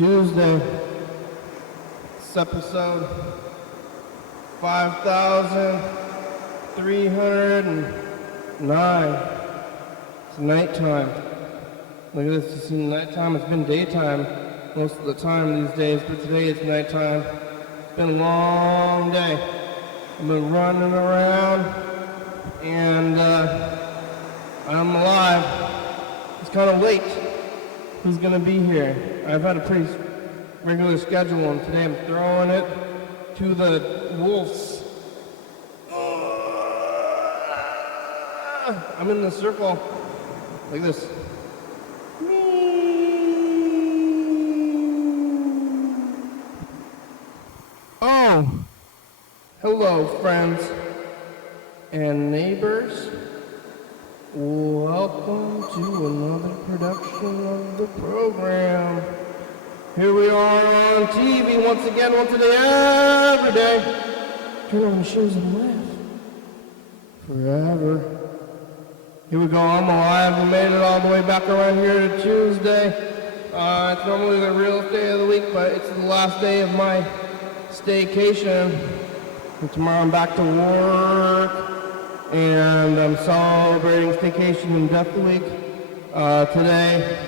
Tuesday. It's episode 5,309. It's nighttime. Look at this, it's nighttime. It's been daytime most of the time these days, but today it's nighttime. It's been a long day. I've been running around, and I'm alive. It's kind of late. Who's going to be here? I've had a pretty regular schedule, and today I'm throwing it to the wolves. I'm in the circle like this. Oh, hello, friends and neighbors. Welcome to another production of the program. Here we are on TV once again, once a day, every day. Turn on the shows and laugh. Forever. Here we go, I'm alive. We made it all the way back around here to Tuesday. It's normally the real day of the week, but it's the last day of my staycation. And tomorrow I'm back to work. And I'm celebrating staycation and death week today,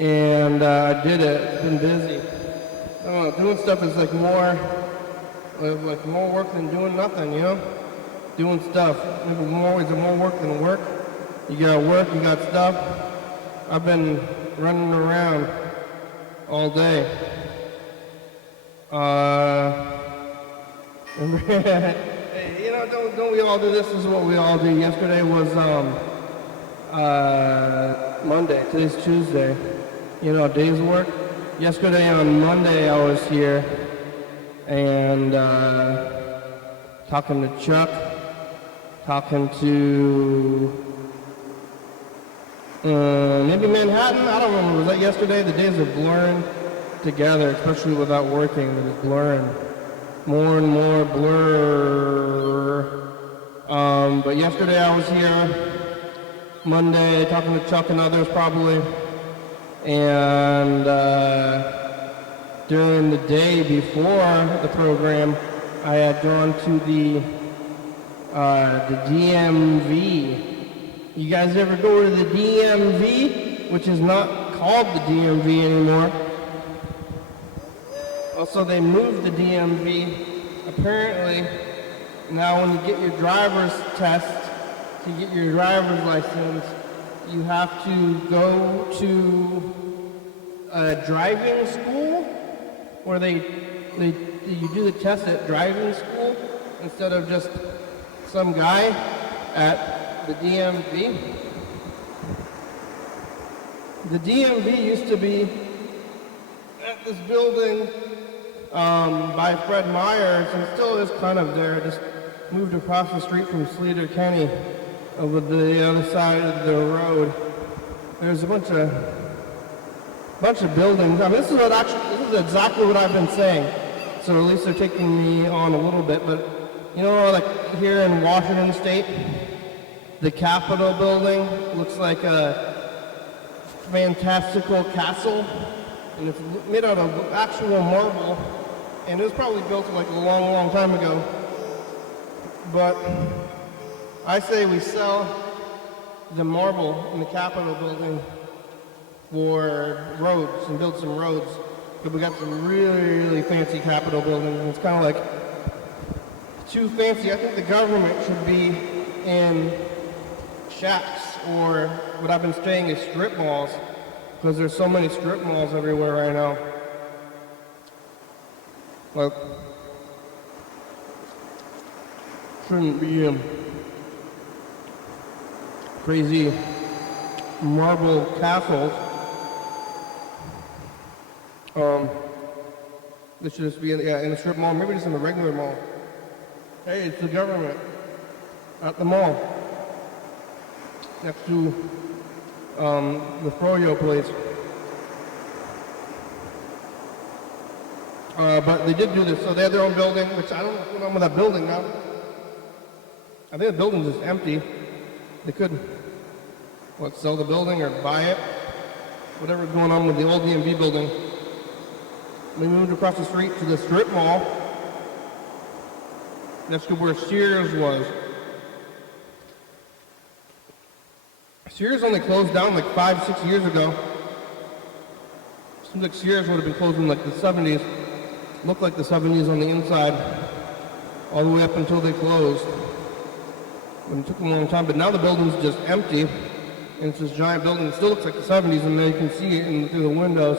and I did it. It's been busy. I don't know, doing stuff is like more work than doing nothing, you know? Doing stuff. There's more work than work. You got work, you got stuff. I've been running around all day. You know, don't we all do this? This is what we all do. Yesterday was Monday. Today's Tuesday. You know, days work. Yesterday on Monday I was here and talking to Chuck, talking to maybe Manhattan. I don't remember. Was that yesterday? The days are blurring together, especially without working. They're just blurring. More and more blur. But yesterday I was here, Monday, talking to Chuck and others probably, and during the day before the program, I had gone to the DMV. You guys ever go to the DMV, which is not called the DMV anymore? Also, they moved the DMV. Apparently, now when you get your driver's test, to get your driver's license, you have to go to a driving school where you do the test at driving school instead of just some guy at the DMV. The DMV used to be at this building by Fred Meyer's, and still is kind of there. Just moved across the street from Sleater County over the other side of the road. There's a bunch of buildings. I mean, this is exactly what I've been saying. So at least they're taking me on a little bit. But you know, like here in Washington State, the Capitol building looks like a fantastical castle, and it's made out of actual marble. And it was probably built like a long, long time ago. But I say we sell the marble in the Capitol building for roads and build some roads. But we got some really, really fancy Capitol buildings, and it's kind of like too fancy. I think the government should be in shacks, or what I've been saying is strip malls, because there's so many strip malls everywhere right now. Like, shouldn't be crazy marble castles. This should just be in a strip mall, maybe just in a regular mall. Hey, it's the government at the mall next to the Froyo place. But they did do this, so they had their own building, which I don't know what's going on with that building now. I think the building's just empty. They could, sell the building or buy it? Whatever's going on with the old DMV building. We moved across the street to the strip mall. That's where Sears was. Sears only closed down like 5-6 years ago. Seems like Sears would have been closed in like the 70s. Looked like the 70s on the inside, all the way up until they closed. And it took them a long time, but now the building's just empty. And it's this giant building. It still looks like the 70s, and there you can see it through the windows.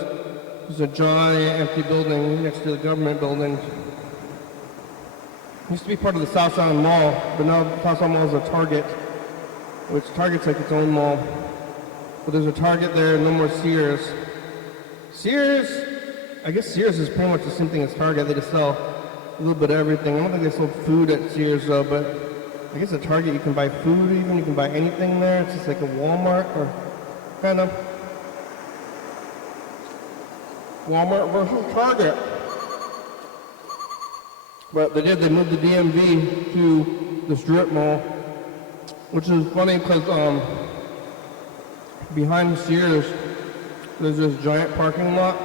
There's a giant empty building next to the government building. It used to be part of the South Sound Mall, but now the South Sound Mall is a Target, which Target's like its own mall. But there's a Target there, and no more Sears. Sears, I guess Sears is pretty much the same thing as Target. They just sell a little bit of everything. I don't think they sold food at Sears though, but I guess at Target you can buy food even, you can buy anything there. It's just like a Walmart or kind of Walmart versus Target. But they moved the DMV to the strip mall, which is funny because behind Sears there's this giant parking lot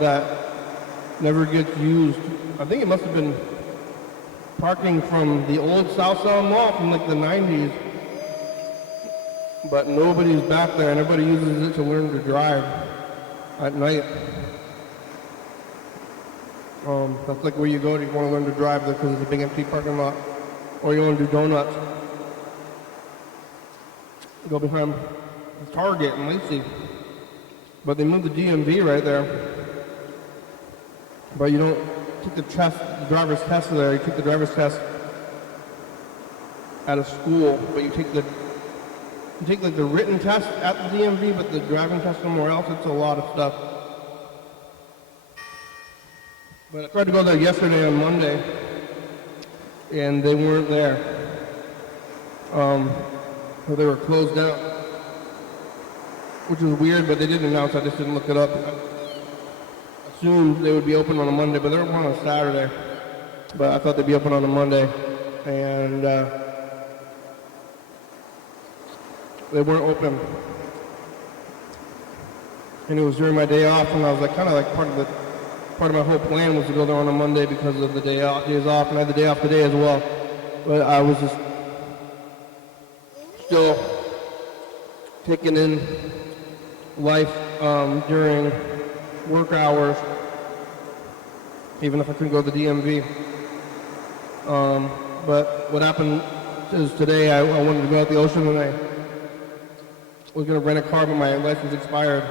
that never gets used. I think it must have been parking from the old South Sound Mall from like the 90s. But nobody's back there, and everybody uses it to learn to drive at night. That's like where you go if you want to learn to drive there because it's a big empty parking lot. Or you want to do donuts. You go behind Target and Lacey. But they moved the DMV right there. But you don't take the driver's test there. You take the driver's test at a school, but you take like the written test at the DMV, but the driving test somewhere else. It's a lot of stuff. But I tried to go there yesterday on Monday, and they weren't there. So they were closed down, which was weird, but they didn't announce. I just didn't look it up. I assumed they would be open on a Monday, but they're open on a Saturday. But I thought they'd be open on a Monday, and they weren't open. And it was during my day off, and I was like, kind of like part of my whole plan was to go there on a Monday because of the days off, and I had the day off today as well. But I was just still taking in life during work hours, even if I couldn't go to the DMV. But what happened is today I wanted to go out the ocean, and I was going to rent a car, but my license expired.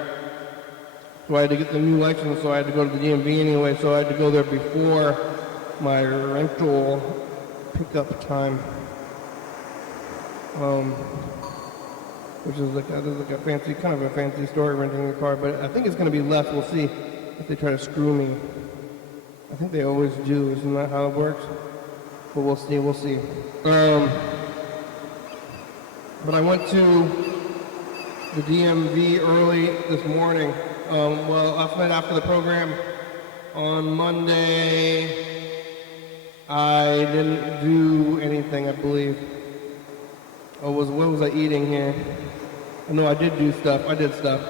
So I had to get the new license, so I had to go to the DMV anyway, so I had to go there before my rental pickup time. Which is like a fancy, kind of a fancy story, renting a car, but I think it's going to be less. We'll see if they try to screw me. I think they always do, isn't that how it works? But we'll see. But I went to the DMV early this morning. Last night after the program on Monday, I didn't do anything, I believe. What was I eating here? No, I did do stuff. I did stuff.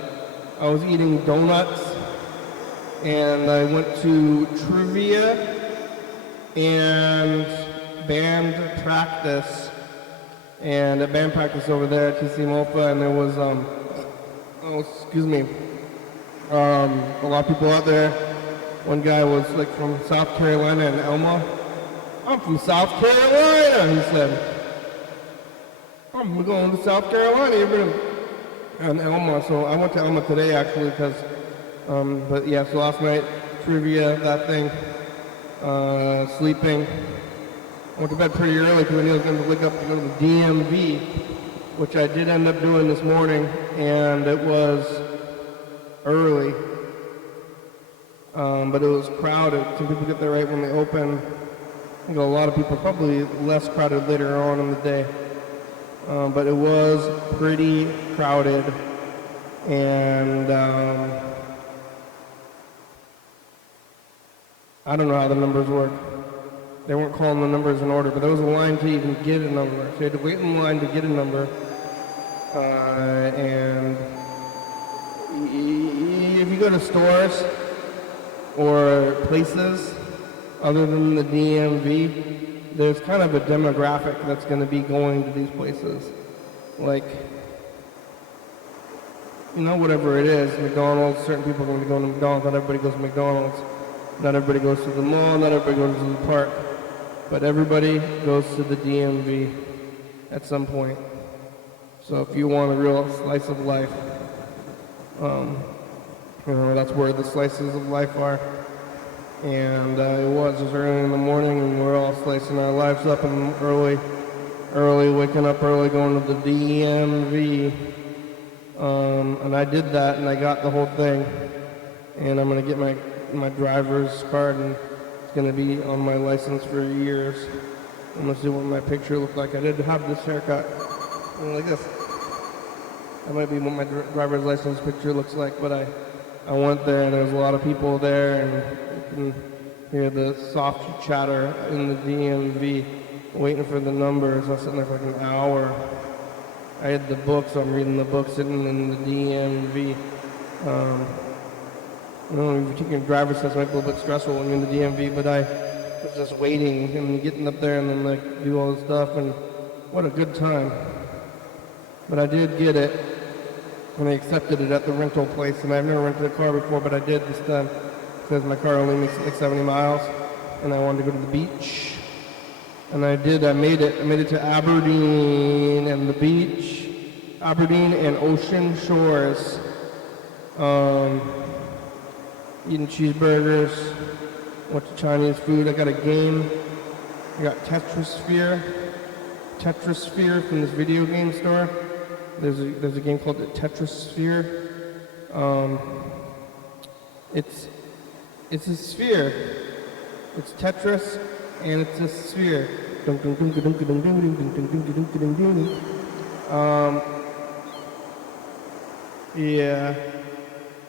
I was eating donuts, and I went to trivia and band practice. And a band practice over there at TC Mofa, and there was, a lot of people out there. One guy was like from South Carolina and Elma. I'm from South Carolina, he said. I'm going to South Carolina, and Elma, so I went to Elma today actually because, but yeah, so last night, trivia, that thing, sleeping. I went to bed pretty early because I knew I was going to wake up to go to the DMV, which I did end up doing this morning, and it was early, but it was crowded. Some people get there right when they open. I think a lot of people, probably less crowded later on in the day. But it was pretty crowded, and I don't know how the numbers work. They weren't calling the numbers in order, but there was a line to even get a number. So you had to wait in line to get a number, and if you go to stores, or places other than the DMV, there's kind of a demographic that's going to be going to these places. Like, you know, whatever it is, McDonald's, certain people are going to be going to McDonald's, not everybody goes to McDonald's, not everybody goes to the mall, not everybody goes to the park, but everybody goes to the DMV at some point. So if you want a real slice of life, you know, that's where the slices of life are. And it was early in the morning, and we're all slicing our lives up and early, waking up early, going to the DMV. And I did that, and I got the whole thing. And I'm going to get my driver's card, and it's going to be on my license for years. I'm going to see what my picture looked like. I did have this haircut, like this. That might be what my driver's license picture looks like, but I went there, and there was a lot of people there, and you can hear the soft chatter in the DMV, waiting for the numbers. I was sitting there for like an hour. I had the book, so I'm reading the book, sitting in the DMV. You know, if you're taking a driver's test, it might be a little bit stressful when you're in the DMV, but I was just waiting and getting up there and then like do all this stuff, and what a good time. But I did get it, and I accepted it at the rental place, and I've never rented a car before, but I did this time because my car only makes like 70 miles, and I wanted to go to the beach. And I did, I made it to Aberdeen and the beach, Aberdeen and Ocean Shores. Eating cheeseburgers, went to Chinese food. I got a game. I got Tetrasphere from this video game store. There's a game called the Tetrasphere. It's a sphere. It's Tetris and it's a sphere. Yeah.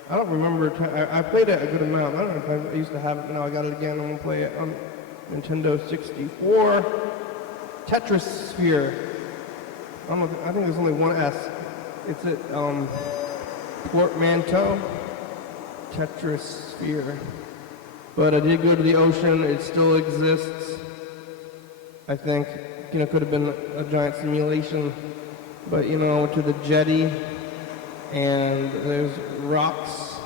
I don't remember. I played it a good amount. I don't know if I used to have it. Now I got it again. I'm gonna play it on Nintendo 64. Tetrasphere. I think there's only one S. It's at portmanteau. Tetrasphere. But I did go to the ocean. It still exists. I think, you know, could have been a giant simulation. But, you know, I went to the jetty, and there's rocks,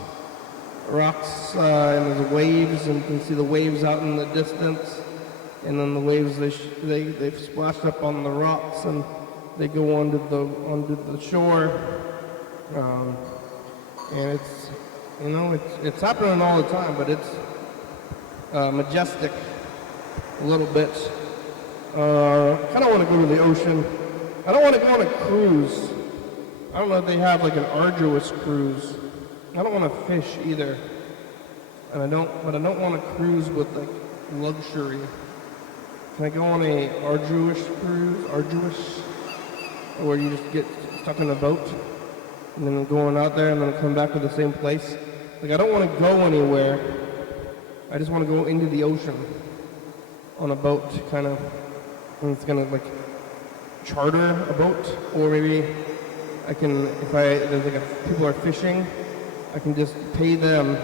and there's waves, and you can see the waves out in the distance. And then the waves, they've splashed up on the rocks, and they go onto the shore. And it's, you know, it's happening all the time, but it's majestic a little bit. I kind of want to go to the ocean. I don't want to go on a cruise. I don't know if they have like an arduous cruise. I don't want to fish either. But I don't want to cruise with like luxury. Can I go on a arduous cruise? Where you just get stuck in a boat and then going out there and then come back to the same place? Like, I don't want to go anywhere. I just want to go into the ocean on a boat, kind of. And it's gonna like charter a boat, or maybe I can, there's like people are fishing, I can just pay them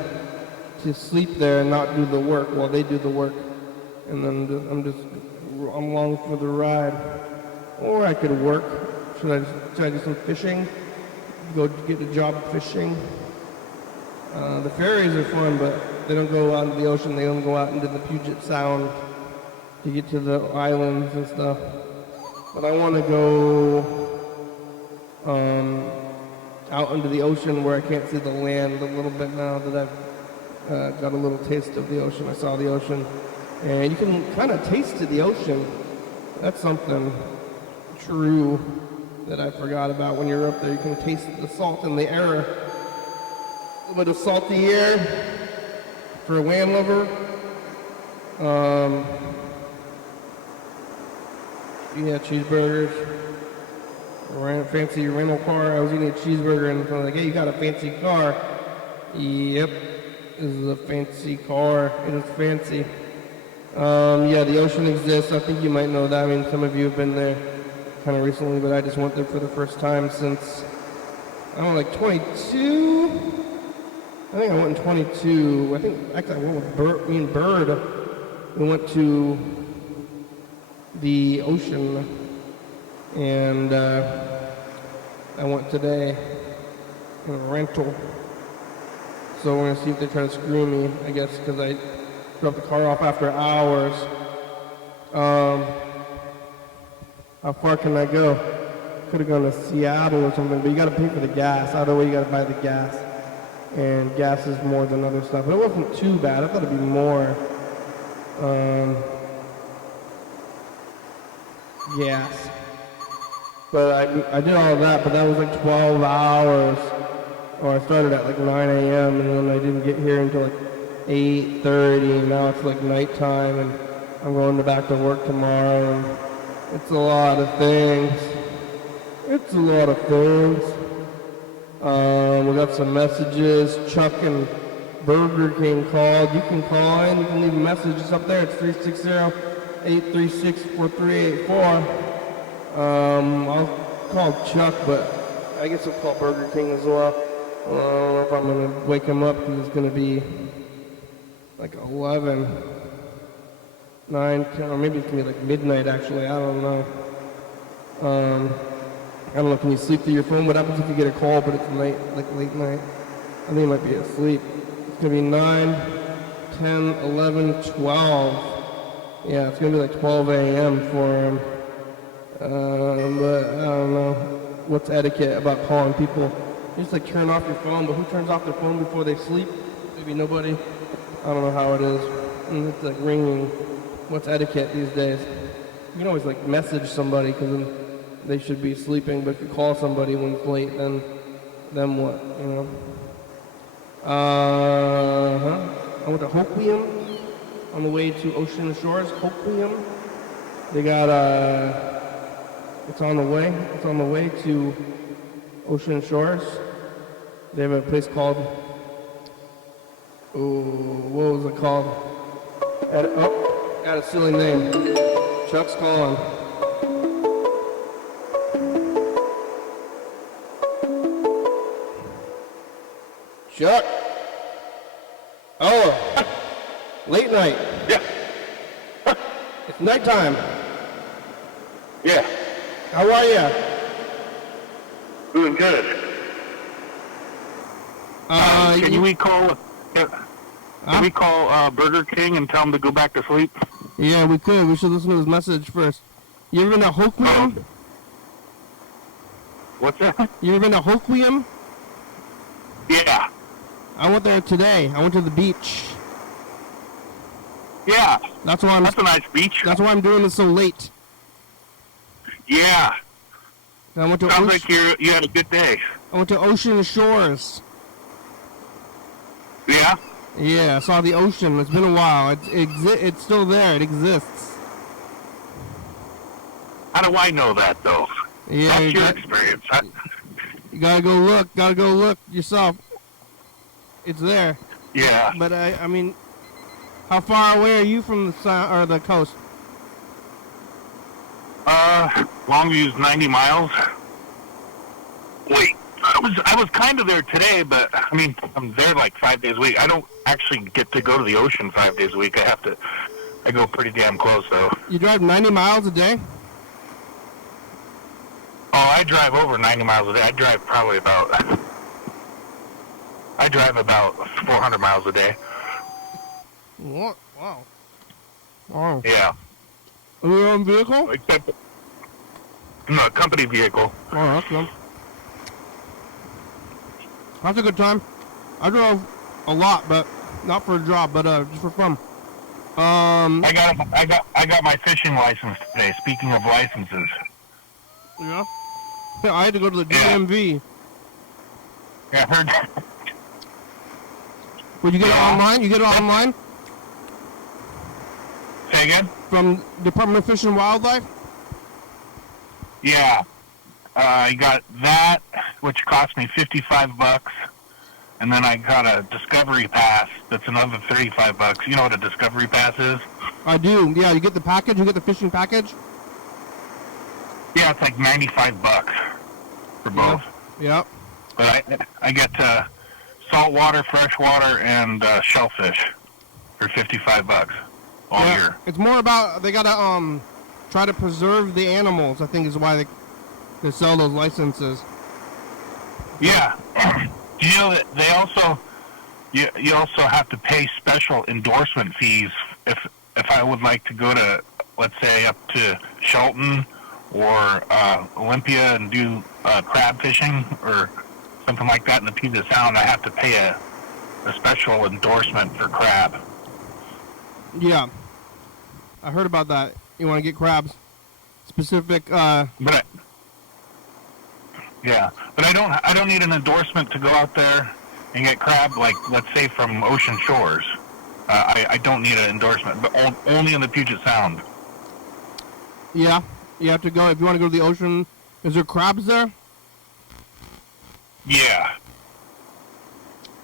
to sleep there and not do the work while they do the work, and then I'm along for the ride. Or I could work. Should I do some fishing? Go get a job fishing. The ferries are fun, but they don't go out into the ocean. They don't go out into the Puget Sound to get to the islands and stuff. But I want to go out into the ocean where I can't see the land a little bit now that I've got a little taste of the ocean. I saw the ocean. And you can kind of taste the ocean. That's something true that I forgot about. When you're up there, you can taste the salt in the air. A little bit of salty air for a land lover. Yeah, cheeseburgers. Fancy rental car. I was eating a cheeseburger and I was like, hey, you got a fancy car? Yep, this is a fancy car. It is fancy. Yeah, the ocean exists. I think you might know that. I mean, some of you have been there kind of recently, but I just went there for the first time since, I don't know, like 22? I think I went in 22. I think actually I went with me and Bird. We went to the ocean, and I went today in a rental. So we're gonna see if they try to screw me. I guess because I dropped the car off after hours. How far can I go? Could have gone to Seattle or something, but you got to pay for the gas. Either way, you got to buy the gas, and gas is more than other stuff. But it wasn't too bad. I thought it'd be more gas. But I did all of that, but that was like 12 hours. Or I started at like 9 a.m. and then I didn't get here until like 8:30. And now it's like nighttime, and I'm going back to work tomorrow. And it's a lot of things. It's a lot of things. We got some messages. Chuck and Burger King called. You can call in. You can leave a message. It's up there. It's 360-836-4384. I'll call Chuck, but I guess I'll call Burger King as well. I don't know if I'm going to wake him up because it's going to be like 11, 9, 10, or maybe it's going to be like midnight actually. I don't know. I don't know, can you sleep through your phone? What happens if you get a call but it's night, like late night? I think you might be asleep. It's going to be 9, 10, 11, 12. Yeah, it's going to be like 12 a.m. for him. But I don't know what's etiquette about calling people. You just like turn off your phone, but who turns off their phone before they sleep? Maybe nobody. I don't know how it is. And it's like ringing. What's etiquette these days? You can always like message somebody because then they should be sleeping, but if you call somebody when it's late, then what, you know? I went to Hoquiam on the way to Ocean Shores. Hoquiam. They got it's on the way. It's on the way to Ocean Shores. They have a place called, what was it called? Got a silly name. Chuck's calling. Chuck. Oh, late night. Yeah. It's nighttime. Yeah. How are you? Doing good. Can we call Burger King and tell them to go back to sleep? Yeah, we could. We should listen to his message first. You ever been to Hoquiam? What's that? You ever been to Hoquiam? Yeah. I went there today. I went to the beach. Yeah. That's a nice beach. That's why I'm doing this so late. Yeah. I went to Sounds like you had a good day. I went to Ocean Shores. Yeah? Yeah, I saw the ocean. It's been a while. It's still there. It exists. How do I know that, though? Yeah, that's your experience. You gotta go look. Gotta go look yourself. It's there. Yeah. But I mean, how far away are you from the coast? Longview's 90 miles. Wait, I was kind of there today, but I mean, I'm there like 5 days a week. I don't actually get to go to the ocean 5 days a week. I go pretty damn close, though. You drive 90 miles a day? Oh, I drive over 90 miles a day. I drive about 400 miles a day. What? Wow. Wow. Yeah. Are you your own vehicle? Except, no, a company vehicle. Oh, that's good. That's a good time. I drove a lot, but not for a job, but just for fun. I got my fishing license today. Speaking of licenses. Yeah. Yeah, I had to go to the DMV. Yeah, I heard. Would you get it online? You get it online? Say again? From Department of Fish and Wildlife? Yeah. I got that, which cost me $55, and then I got a Discovery Pass that's another $35. You know what a Discovery Pass is? I do. Yeah, you get the package. You get the fishing package. Yeah, it's like $95 for both. Yep. But I get to saltwater, freshwater, and shellfish for $55 all year. It's more about they gotta try to preserve the animals. I think is why they sell those licenses. Yeah. Do you know that they also you also have to pay special endorsement fees if I would like to go to, let's say, up to Shelton or Olympia and do crab fishing or something like that in the Puget Sound. I have to pay a special endorsement for crab. Yeah, I heard about that. You want to get crabs, specific. But I don't need an endorsement to go out there and get crab, like, let's say, from Ocean Shores. I don't need an endorsement, but only in the Puget Sound. Yeah, you have to go if you want to go to the ocean. Is there crabs there? Yeah.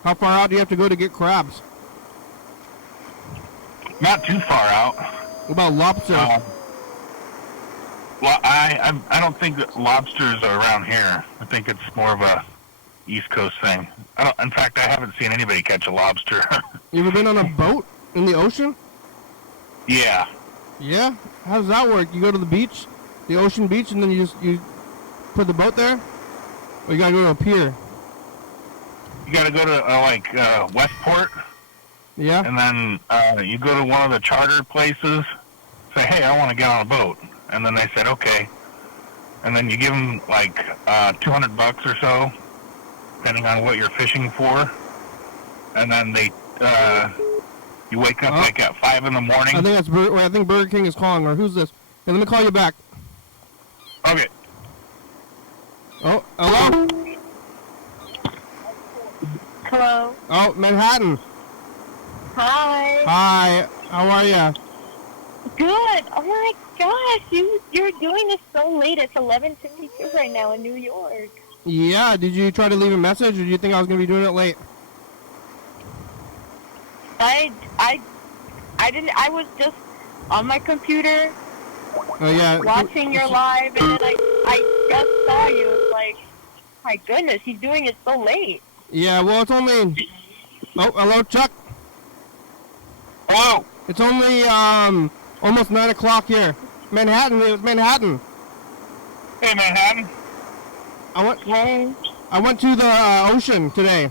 How far out do you have to go to get crabs? Not too far out. What about lobster? Well, I don't think that lobsters are around here. I think it's more of a East Coast thing. In fact, I haven't seen anybody catch a lobster. You ever been on a boat in the ocean? Yeah. Yeah? How does that work? You go to the beach, the ocean beach, and then you put the boat there? Or you gotta go to a pier? You got to go to, Westport. Yeah? And then you go to one of the charter places, say, hey, I want to get on a boat. And then they said, okay. And then you give them like $200 or so, depending on what you're fishing for. And then you wake up like at 5 in the morning. I think Burger King is calling, or who's this? Hey, let me call you back. Okay. Oh, hello? Hello. Oh, Manhattan. Hi. Hi. How are ya? Good. Oh my gosh, you're doing this so late. It's 11:52 right now in New York. Yeah. Did you try to leave a message, or do you think I was gonna be doing it late? I didn't. I was just on my computer. Oh yeah. Watching your live, and then I just saw you. It's like, my goodness, he's doing it so late. Yeah. Well, it's only. Oh, hello, Chuck. Hello. It's only almost 9 o'clock here. Manhattan. It was Manhattan. Hey, Manhattan. Hey. I went to the ocean today.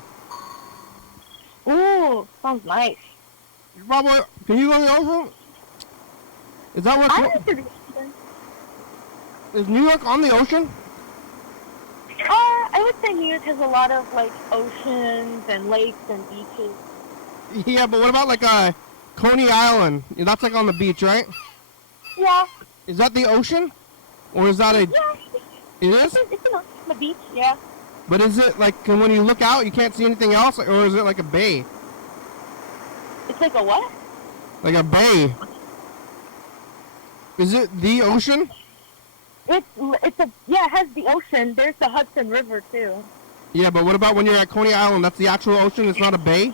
Ooh, sounds nice. Probably. Can you go to the ocean? Is that what? I went to the ocean. Is New York on the ocean? I would say New York has a lot of like oceans and lakes and beaches. Yeah, but what about like Coney Island? That's like on the beach, right? Yeah. Is that the ocean? Or is that a... Yeah. It is? It's on the beach, yeah. But is it like when you look out, you can't see anything else? Or is it like a bay? It's like a what? Like a bay. Is it the ocean? It has the ocean. There's the Hudson River too. Yeah, but what about when you're at Coney Island? That's the actual ocean. It's not a bay.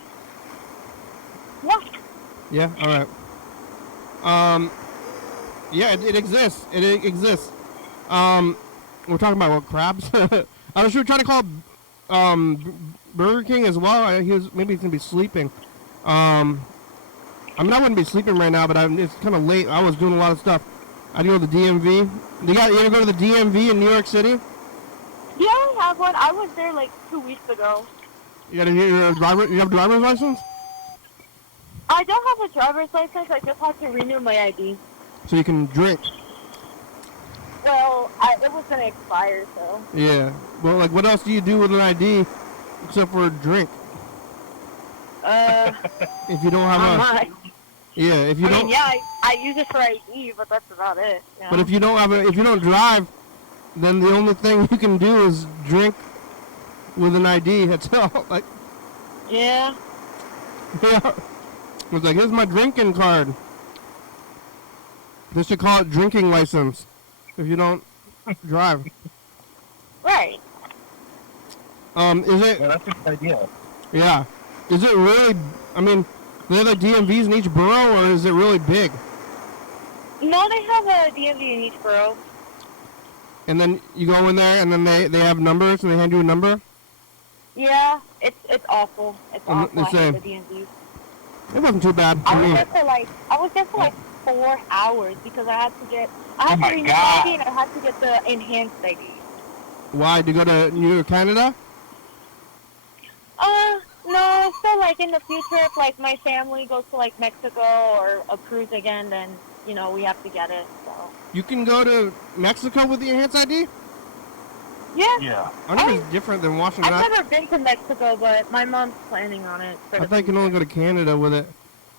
Yeah. Yeah. All right. Yeah, it exists. It exists. We're talking about what, crabs. I was trying to call Burger King as well. Maybe he's gonna be sleeping. I mean, I wouldn't be sleeping right now, but it's kind of late. I was doing a lot of stuff. I go to the DMV. You ever go to the DMV in New York City? Yeah, I have one. I was there like 2 weeks ago. You have a driver's license? I don't have a driver's license. I just have to renew my ID. So you can drink. Well, it was gonna expire, so. Yeah. Well, like, what else do you do with an ID except for drink? If you don't have online. Yeah, if you don't. Yeah, I use it for ID, but that's about it. Yeah. But if you don't drive, then the only thing you can do is drink with an ID. That's all. Like. Yeah. Yeah. It's like, here's my drinking card. They should call it drinking license if you don't drive. Right. Is it? Yeah, that's a good idea. Yeah. Is it really? I mean, do they have like DMVs in each borough, or is it really big? No, they have a DMV in each borough. And then you go in there, and then they have numbers, and they hand you a number. Yeah, it's awful. It's awful. I hate Same. the DMV. It wasn't too bad for I was me. there for like 4 hours because I had to Oh my renew my God. ID and I had to get the enhanced ID. Why? To go to New York, Canada? No, so like in the future, if like my family goes to like Mexico or a cruise again, then, you know, we have to get it, so. You can go to Mexico with the enhanced ID? Yeah. Yeah. I know it's different than Washington. I've never been to Mexico, but my mom's planning on it. I thought you can only go to Canada with it.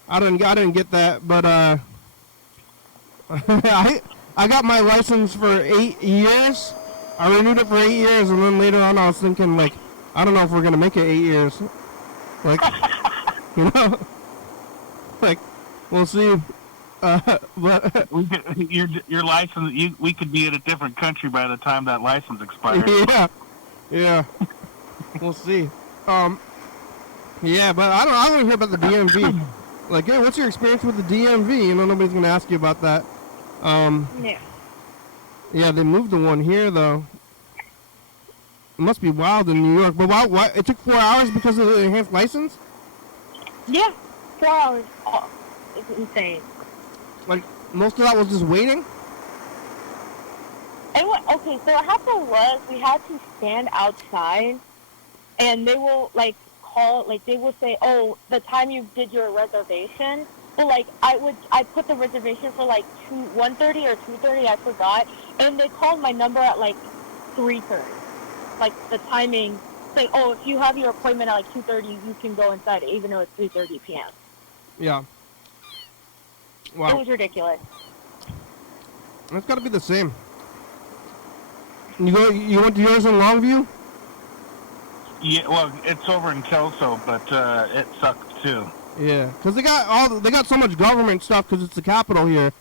I didn't get that, but I got my license for 8 years. I renewed it for 8 years, and then later on I was thinking, like, I don't know if we're gonna make it 8 years. Like, you know, like, we'll see. But Your license, we could be in a different country by the time that license expires. yeah, we'll see. Yeah, but I don't want to hear about the DMV. Like, hey, what's your experience with the DMV? You know, nobody's gonna ask you about that. Yeah. Yeah, they moved the one here though. It must be wild in New York. But why it took 4 hours because of the enhanced license? Yeah, 4 hours. Oh, it's insane. Like, most of that was just waiting? Anyway, okay, so what happened was we had to stand outside, and they will, like, call, like, they will say, oh, the time you did your reservation. But, like, I put the reservation for, like, 1:30 or 2:30, I forgot, and they called my number at, like, 3:30. Like, the timing, saying, oh, if you have your appointment at, like, 2:30, you can go inside, even though it's 3:30 p.m. Yeah. Wow. It was ridiculous. It's got to be the same. You went to yours in Longview? Yeah, well, it's over in Kelso, but it sucked too. Yeah, because they got so much government stuff because it's the capital here.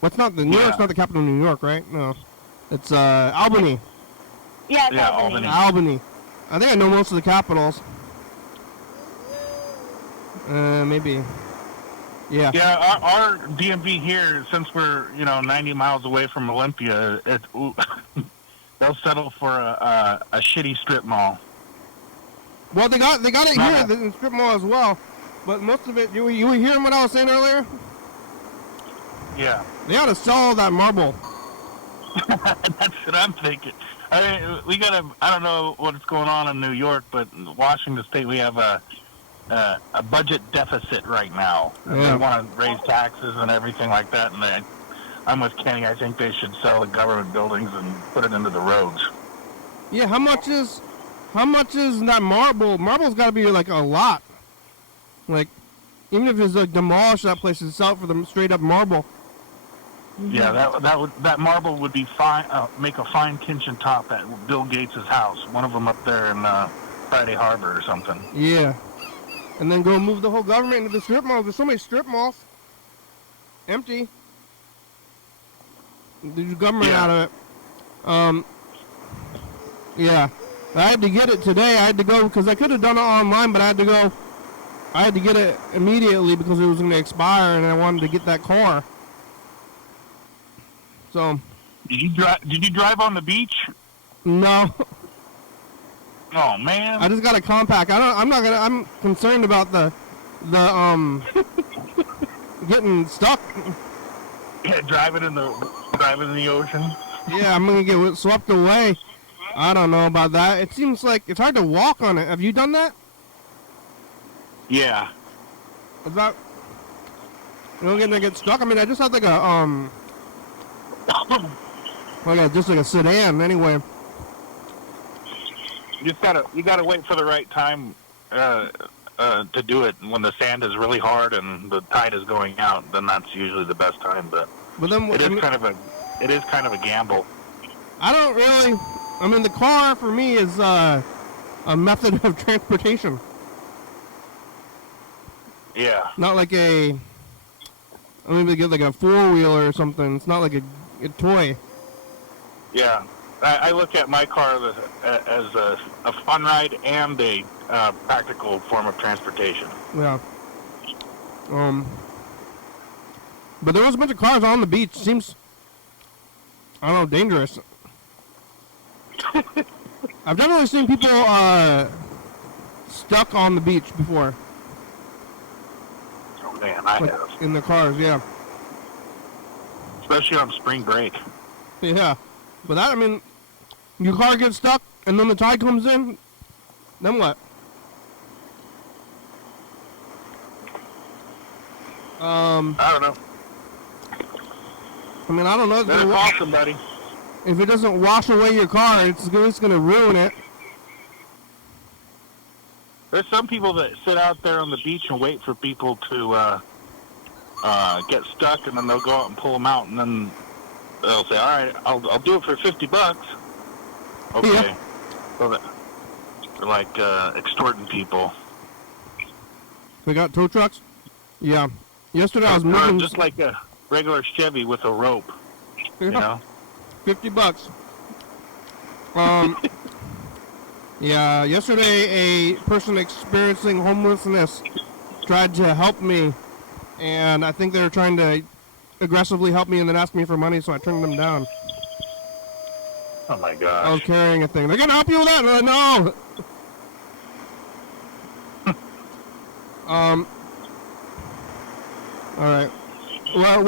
What's not the New York's not the capital of New York, right? No, it's Albany. Yeah, it's Albany. Albany. I think I know most of the capitals. Maybe. Yeah. Yeah, our DMV here, since we're 90 miles away from Olympia, they'll settle for a shitty strip mall. Well, they got it here in the strip mall as well, but most of it. You were hearing what I was saying earlier? Yeah. They ought to sell all that marble. That's what I'm thinking. I mean, I don't know what's going on in New York, but in Washington State, we have a budget deficit right now. Yeah. They want to raise taxes and everything like that, and I'm with Kenny. I think they should sell the government buildings and put it into the roads. Yeah, how much is that marble? Marble's got to be like a lot. Like, even if it's like demolish that place and sell it for the straight up marble. Yeah, that marble would be fine. Make a fine kitchen top at Bill Gates' house. One of them up there in Friday Harbor or something. Yeah, and then go move the whole government into the strip mall. There's so many strip malls empty. Do government out of it. Yeah, I had to get it today. I had to go because I could have done it online, but I had to go. I had to get it immediately because it was going to expire, and I wanted to get that car. So. Did you drive on the beach? No. Oh man. I just got a compact. I'm concerned about the getting stuck. Yeah, driving in the ocean. Yeah, I'm gonna get swept away. I don't know about that. It seems like it's hard to walk on it. Have you done that? Yeah. Is that you don't get stuck? I mean, I just had like a just like a sedan anyway. You gotta wait for the right time to do it. When the sand is really hard and the tide is going out, then that's usually the best time. But then it is kind of a gamble. I don't really. I mean, the car for me is a method of transportation. Yeah. Not like I mean, get like a 4-wheeler or something. It's not like a toy. Yeah. I look at my car as a fun ride and a practical form of transportation. Yeah. But there was a bunch of cars on the beach. Seems, I don't know, dangerous. I've definitely seen people stuck on the beach before. Oh man, I Like, have. in their cars, yeah. Especially on spring break. Yeah. But that, I mean, your car gets stuck, and then the tide comes in, then what? I don't know. I mean, I don't know. It's Better gonna call somebody. if it doesn't wash away your car, it's gonna ruin it. There's some people that sit out there on the beach and wait for people to get stuck, and then they'll go out and pull them out, and then they'll say, "All right, I'll do it for $50." Okay. Yeah. So they're like extorting people. We got tow trucks. Yeah. Yesterday I was moving. Just like a regular Chevy with a rope. You know. $50. Yeah, yesterday a person experiencing homelessness tried to help me, and I think they were trying to aggressively help me and then ask me for money, so I turned them down. Oh my I was gosh. carrying a thing. They're gonna help you with that? No. All right. Well,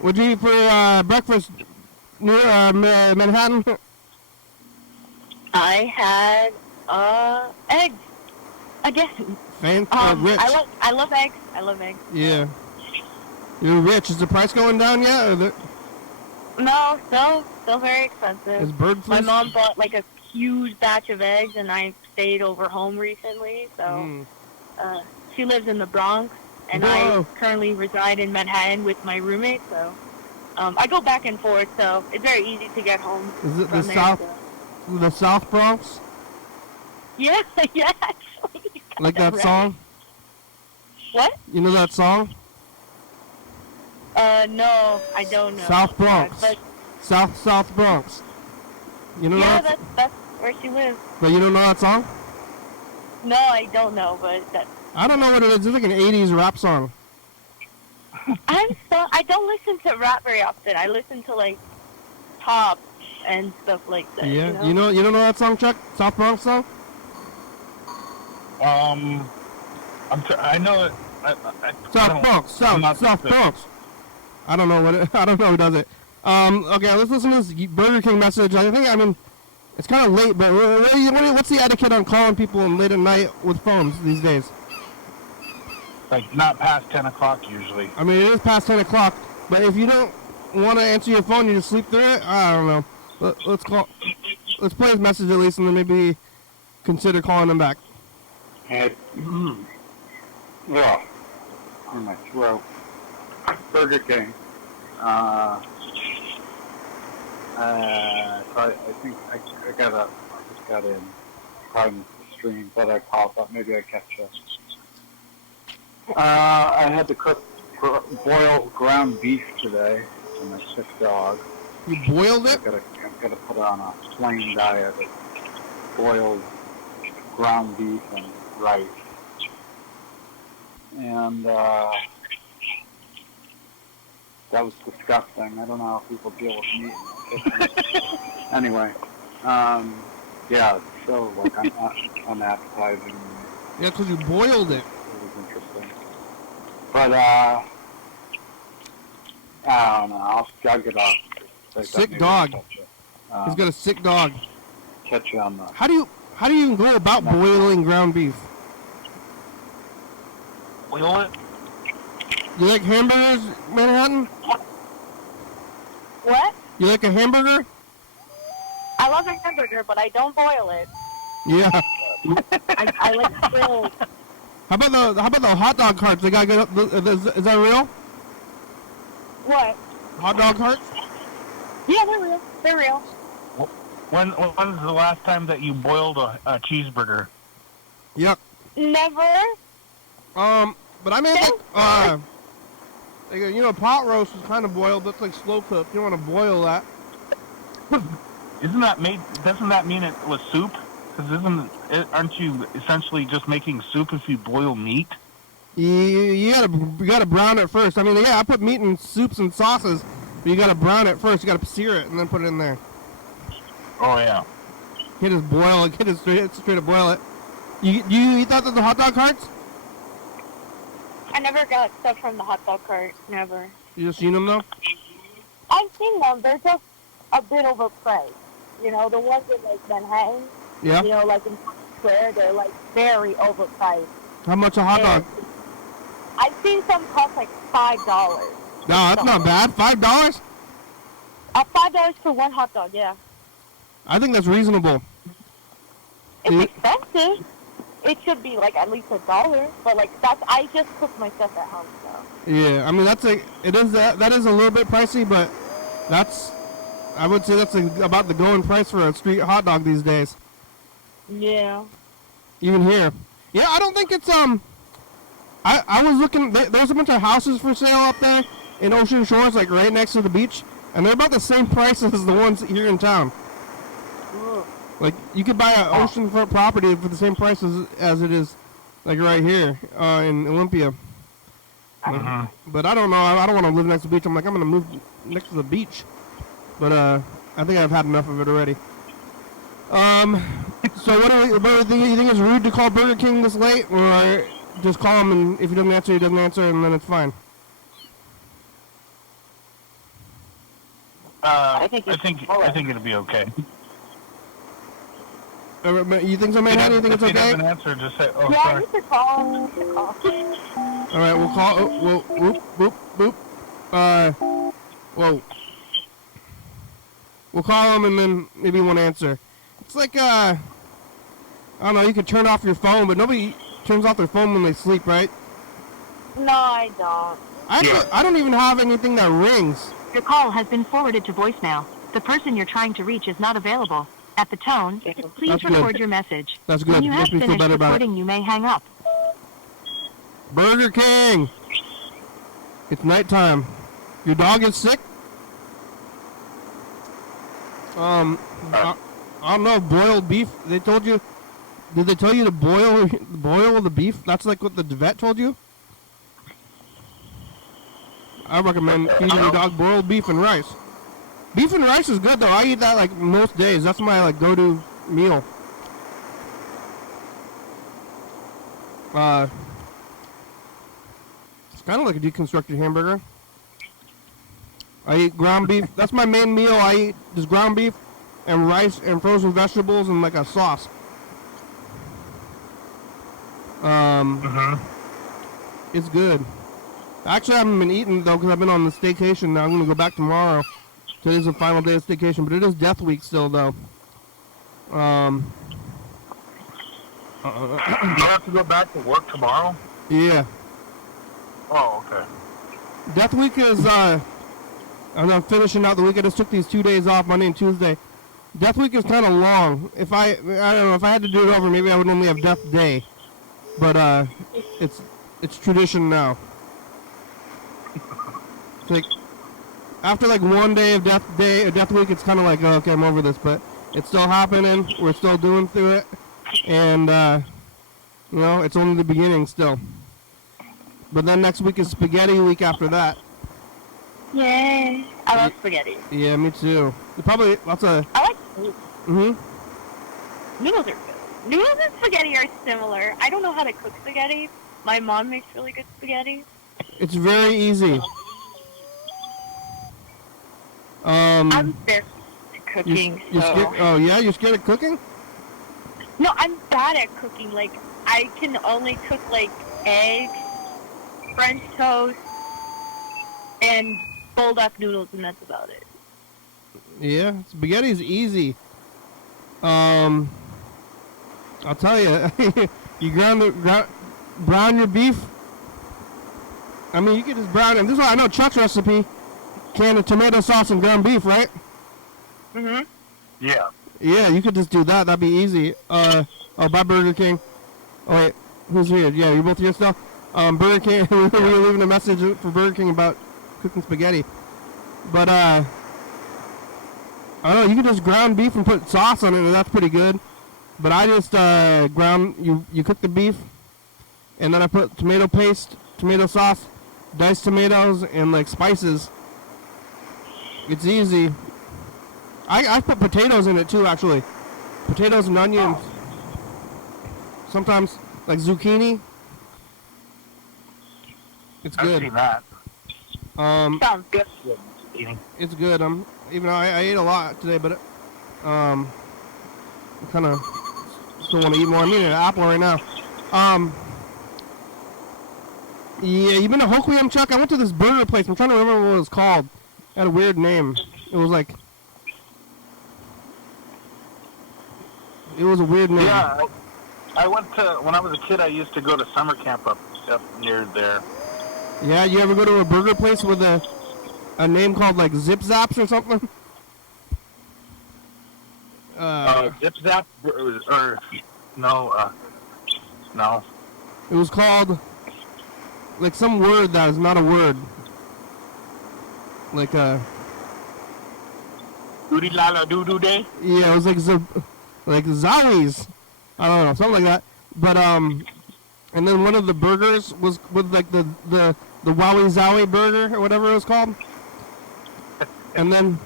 what'd you eat for breakfast near Manhattan? I had eggs again. Rich. I love eggs. I love eggs. Yeah. You're rich. Is the price going down yet? Or No, still very expensive. is bird flu? My mom bought like a huge batch of eggs, and I stayed over home recently. So she lives in the Bronx, and Whoa. I currently reside in Manhattan with my roommate. So I go back and forth. So it's very easy to get home. Is it from the there, South? so. The South Bronx? Yeah, yeah. Actually, you got Like that right. song? What? You know that song? No, I don't know. South Bronx. But, South Bronx. You know yeah, that? that's where she lives. But you don't know that song? No, I don't know, but that. I don't know what it is. It's like an 80s rap song. I don't listen to rap very often. I listen to like pop and stuff like that. Yeah. You know? You don't know that song, Chuck? South Bronx song? I know it. South Bronx. South Bronx. I don't know I don't know who does it. Okay, let's listen to this Burger King message. I mean, it's kind of late, but what's the etiquette on calling people late at night with phones these days? Like not past 10 o'clock usually. I mean, it is past 10 o'clock, but if you don't want to answer your phone, you just sleep through it. I don't know. Let's play his message at least, and then maybe consider calling him back. Hey, yeah, on my throat. Burger King. So I think I just got in, probably missed the stream, but I called, but maybe I catch you. I had to cook boiled ground beef today for my sick dog. You boiled it? I'm gonna put on a plain diet of boiled ground beef and rice. And that was disgusting. I don't know how people deal with meat in the kitchen. Anyway, yeah, it's so like unappetizing. Yeah, because you boiled it. It was interesting. But I don't know. I'll get off. Sick dog. He's got a sick dog. Catch you on the. How do you even go about boiling ground beef? Boil it? You like hamburgers, Manhattan? What? You like a hamburger? I love a hamburger, but I don't boil it. Yeah. I like grilled. How about the hot dog carts? They got is that real? What? Hot dog carts? Yeah, they're real. They're real. When's the last time that you boiled a cheeseburger? Yep. Never. But I made pot roast is kind of boiled. That's like slow cooked. You don't want to boil that. Doesn't that mean it was soup? Because aren't you essentially just making soup if you boil meat? You gotta brown it first. I mean, yeah, I put meat in soups and sauces, but you gotta brown it first. You gotta sear it and then put it in there. Oh yeah. Can't just boil it. Can't just straight up boil it. You eat that at the hot dog carts? I never got stuff from the hot dog cart. Never. You just seen them though? I've seen them. They're just a bit overpriced. You know, the ones in like Manhattan. Yeah. You know, like in Times Square, they're like very overpriced. How much a hot dog? I've seen some cost like $5. No, that's not bad. $5? $5 for one hot dog, yeah. I think that's reasonable. It's expensive. It should be like at least $1, but like I just cook my stuff at home, so. Yeah, I mean that is a little bit pricey, but I would say that's about the going price for a street hot dog these days. Yeah. Even here. Yeah, I don't think it's I was looking. There's a bunch of houses for sale up there in Ocean Shores, like right next to the beach, and they're about the same price as the ones here in town. Like you could buy an oceanfront property for the same price as it is, like right here in Olympia. But I don't know. I don't want to live next to the beach. I'm gonna move next to the beach. But I think I've had enough of it already. So what do you think it's rude to call Burger King this late, or just call him and if he doesn't answer, he doesn't answer, and then it's fine? I think it'll be okay. You think so, man? You think it's okay? If he doesn't answer, just say, "Oh, Yeah, sorry." you should call. All right, we'll call. We'll boop boop. Whoa. We'll call him and then maybe he won't answer. It's like I don't know. You could turn off your phone, but nobody turns off their phone when they sleep, right? No, I don't. I don't even have anything that rings. Your call has been forwarded to voicemail. The person you're trying to reach is not available. At the tone, please That's good. record your message. That's good. When you have Makes me feel finished better about it. recording, you may hang up. Burger King. It's nighttime. Your dog is sick? I don't know. Boiled beef. They told you. Did they tell you to boil the beef? That's like what the vet told you. I recommend feeding your dog boiled beef and rice. Beef and rice is good though. I eat that like most days. That's my like go-to meal. It's kind of like a deconstructed hamburger. I eat ground beef. That's my main meal. I eat just ground beef and rice and frozen vegetables and like a sauce. It's good. Actually, I haven't been eating though because I've been on the staycation. Now I'm gonna go back tomorrow. Today's the final day of staycation, but it is death week still though. You have to go back to work tomorrow? Yeah. Oh, okay. Death week is I'm finishing out the week. I just took these 2 days off, Monday and Tuesday. Death week is kind of long. If I don't know, if I had to do it over, maybe I would only have Death Day. But it's tradition now. It's like after like 1 day of Death week, it's kind of like, oh, okay, I'm over this. But it's still happening. We're still doing through it, and it's only the beginning still. But then next week is spaghetti week after that. Yay! I love spaghetti. Yeah, me too. Probably lots of. I like soup. Noodles are good. Noodles and spaghetti are similar. I don't know how to cook spaghetti. My mom makes really good spaghetti. It's very easy. I'm scared of cooking. You're scared? Oh yeah, you're scared of cooking? No, I'm bad at cooking. Like I can only cook like eggs, French toast, and boiled up noodles, and that's about it. Yeah, spaghetti's easy. I'll tell you, you brown your beef. I mean, you can just brown it. This is why I know Chuck's recipe: can of tomato sauce and ground beef, right? Mhm. Yeah. Yeah, you could just do that. That'd be easy. Bye Burger King. Oh wait, who's here? Yeah, you're both here still. Burger King. We were leaving a message for Burger King about cooking spaghetti. But I don't know. You can just ground beef and put sauce on it, and that's pretty good. But I just you cook the beef, and then I put tomato paste, tomato sauce, diced tomatoes, and like spices. It's easy. I put potatoes in it too, actually. Potatoes and onions. Sometimes, like zucchini. It's I've good. seen that. Sounds good. It's good. Even though I ate a lot today, but I kind of still want to eat more. I'm eating an apple right now. Yeah, you been to YDHWM, Chuck? I went to this burger place. I'm trying to remember what it was called. It had a weird name. It was like... It was a weird name. Yeah, I went to, when I was a kid, I used to go to summer camp up near there. Yeah, you ever go to a burger place with a name called like Zip Zaps or something? Zip Zap, or no. It was called like some word that is not a word. Like Doody Lala Doo Doo Day? yeah, it was like Zowies. I don't know, something like that. But and then one of the burgers was with like the Wowie Zowie burger or whatever it was called. And then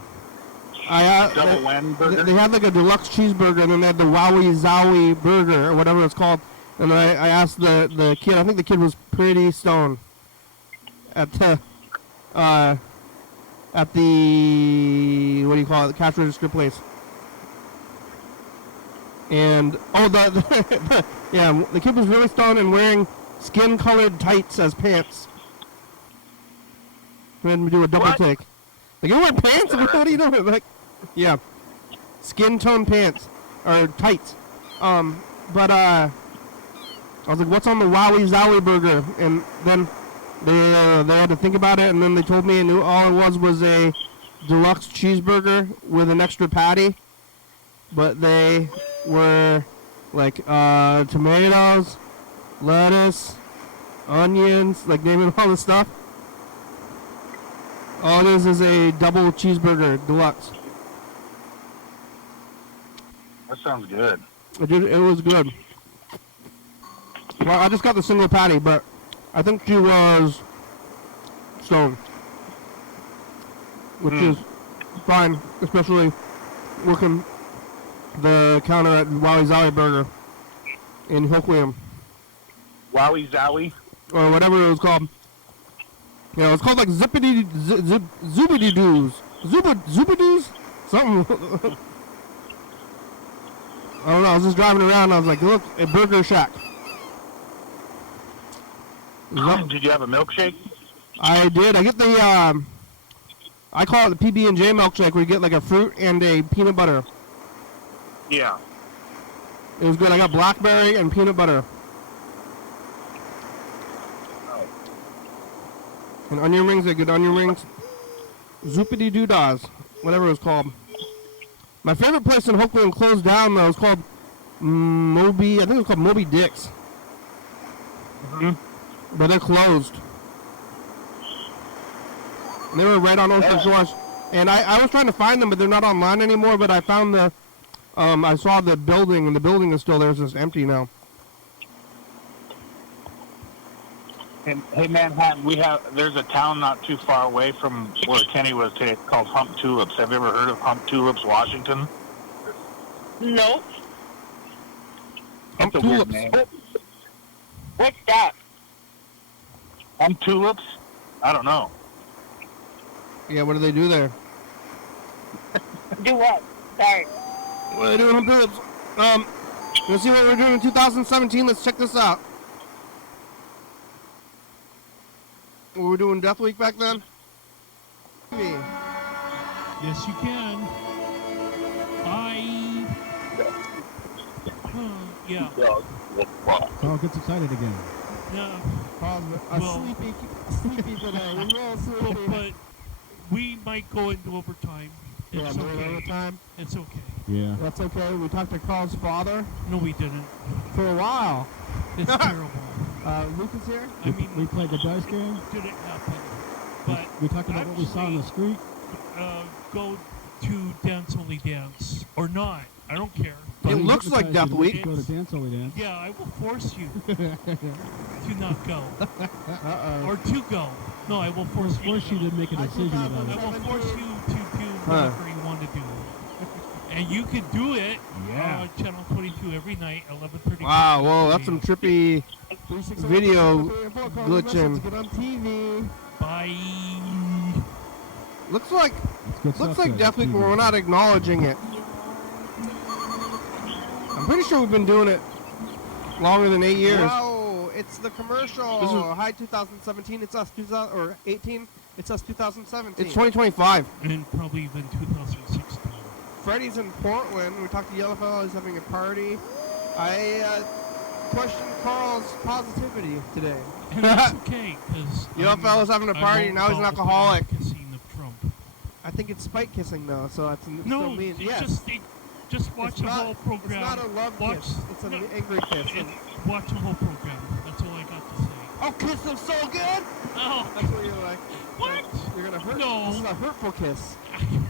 Double Wen burger? they had like a deluxe cheeseburger, and then they had the Wowie Zowie burger or whatever it's called. And I asked the kid. I think the kid was pretty stoned at the what do you call it? The cash register place. And yeah, the kid was really stoned and wearing skin-colored tights as pants. We had to do a double What? take. Like, you wear pants? What are you doing? Like, yeah, skin-tone pants or tights. But I was like, "What's on the Wowie Zowie burger?" And then they had to think about it, and then they told me, and all it was a deluxe cheeseburger with an extra patty. But they were like tomatoes, lettuce, onions, like naming all the stuff. All it is a double cheeseburger deluxe. That sounds good. It was good. Well, I just got the single patty, but I think she was stoned, which is fine, especially working the counter at Wowie Zowie Burger in YDHWM. Wowie Zowie? Or whatever it was called. Yeah, it was called like Zoobity Doos. Zoobadoos? Something. I don't know, I was just driving around and I was like, look, a Burger Shack. Did you have a milkshake? I did. I get the, I call it the PB&J milkshake where you get like a fruit and a peanut butter. Yeah. It was good. I got blackberry and peanut butter. And onion rings, they're good onion rings. Zoopity Doodah, whatever it was called. My favorite place in YDHWM closed down though. It was called Moby, I think it was called Moby Dick's. But they're closed. And they were right on Ocean Shores. And I was trying to find them, but they're not online anymore. But I found the, I saw the building, and the building is still there. It's just empty now. And, hey, Manhattan, there's a town not too far away from where Kenny was today. It's called Hump Tulips. Have you ever heard of Hump Tulips, Washington? Nope. It's a Tulips. weird name. What's that? Hump Tulips? I don't know. Yeah, what do they do there? Do what? Sorry. What are they doing on Tulips? Let's see what we're doing in 2017. Let's check this out. Were we doing Death Week back then? Yes, you can. Yeah. Carl gets excited again. Yeah. Well, sleepy today. We're real sleepy. But we might go into overtime. Yeah, It's more okay. overtime. It's okay. Yeah. That's okay. We talked to Carl's father No, we didn't. for a while. It's terrible. Lucas here? I mean, We played the dice game. did it happen? But We talked about what we saw on the street. go to Dance Only Dance or not. I don't care. It looks like Death Week. Go to Dance Only Dance. Yeah, I will force you to not go Uh-oh. or to go. No, I will force you. Force you to make a decision about I it. will force you to do whatever you want to do. And you can do it Yeah. on Channel 22 every night, 11:30. Wow, whoa, that's some trippy video glitching. Get on TV. Bye. Looks like Good looks stuff like there, definitely TV. we're not acknowledging it. I'm pretty sure we've been doing it longer than 8 years. Wow, it's the commercial. This is High 2017. It's us 2000 or 18. It's us 2017. It's 2025. And probably even 2016. Freddy's in Portland. We talked to Yellowfellow. He's having a party. I questioned Carl's positivity today. And that's okay, because Yellowfellow's having a party. Now he's an alcoholic. Kissing of Trump. I think it's spite kissing though, so that's still No, means it's yes. just watch It's the not- whole program. It's not a love watch, kiss. It's an no, angry kiss. Watch the whole program. That's all I got to say. I'll kiss him so good. Oh, That's what you're like. what? You're gonna hurt. No. This is a hurtful kiss,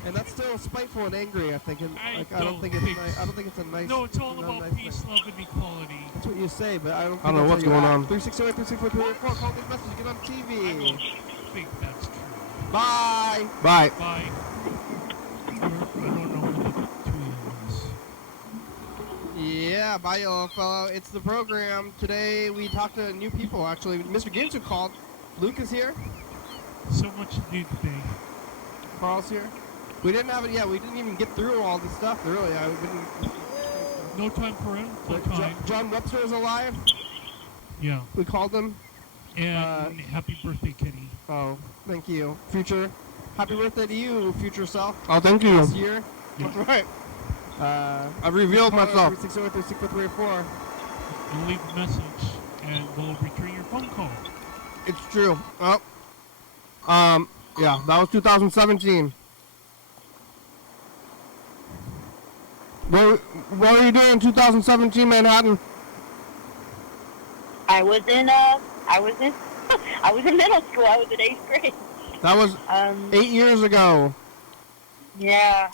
and that's still spiteful and angry. I think. And I I don't don't think it's. think I don't think it's a nice. No, it's all not a about nice peace, thing. love, and equality. That's what you say, but I don't. Think I don't know that's what's how you going act. on. 368, 364, call this message. Get on I TV. don't think that's true. Bye. Bye. Bye. I don't know who the two is. Yeah, bye, yellow fellow. It's the program. Today we talked to new people, actually. Mr. Ginsu called. Luke is here. So much to do today. Carl's here. We didn't have it yet. We didn't even get through all the stuff, really. I didn't. No time for it. No But time. John Webster is alive. Yeah. We called him. And happy birthday, Kitty. Oh, thank you. Future. Happy birthday to you, future self. Oh, thank you. This year. Yeah. That's right. I've revealed myself. 360-364. And leave a message, and we'll return your phone call. It's true. Oh. Yeah, that was 2017. What were you doing in 2017, Manhattan? I was in I was in middle school. I was in 8th grade. That was 8 years ago. Yeah,